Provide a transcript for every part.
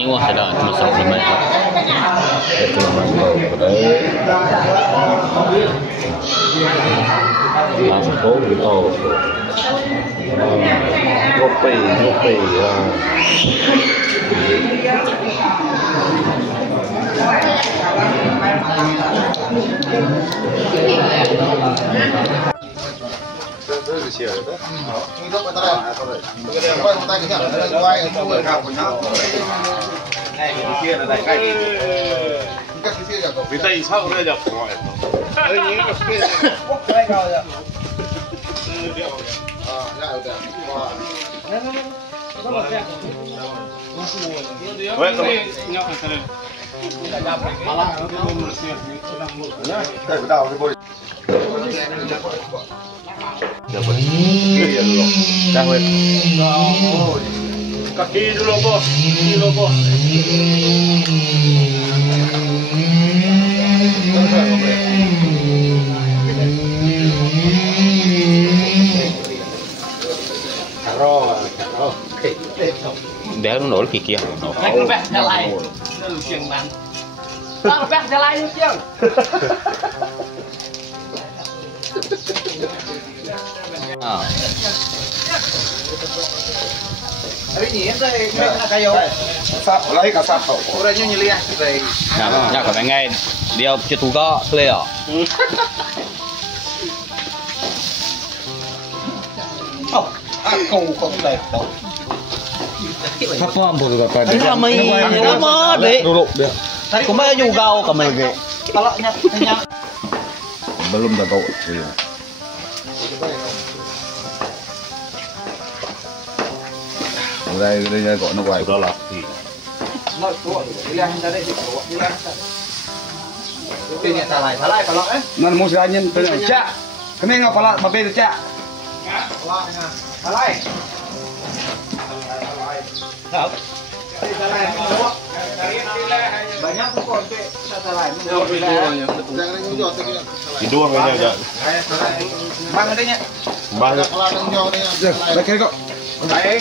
Ini wah sudah masuk ke mana? Itu masuk đấy. Làm cố gitu. Ngopi. Người ta sao đây được gọi. Kaki dulu bos, Dia nol kiki ya. Beh jalai. Lucian man. Beh jalai lucian. Ah. Hari ini đây kayo. Sắp lấy cả sắp. Ora nyo nyeli đây. Nah, kalau pengen dia cetuga clear. Oh, aku kok đây đâu. Apa ambo juga tadi? Ramai, lama deh. Duduk dia. Tadi kemarin juga kau lagi. Kalau nya Belum dah kau. Đây gọi nó quay đó là gì? nó tuột liang dari di bawah liang. Ini salah kalau Mana mau seranyin tanya cak. Kami ngapala babe tu cak. salah. Banyak pokok salah. Tidur aja. Bang adanya. Bang. Ya, dah kira kok. Baik.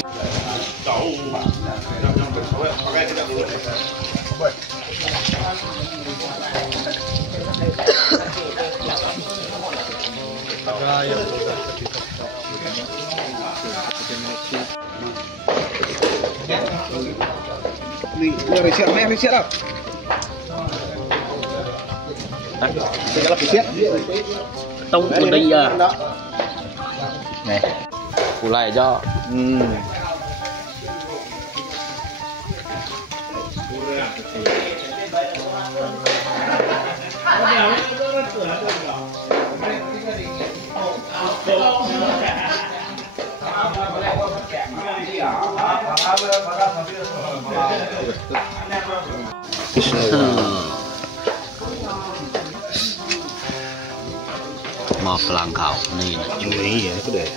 Ni siap lah. Segala siap. Tông của đây à. Này. Kulai cho. Mau pelangkau nih. Ini ya, itu deh.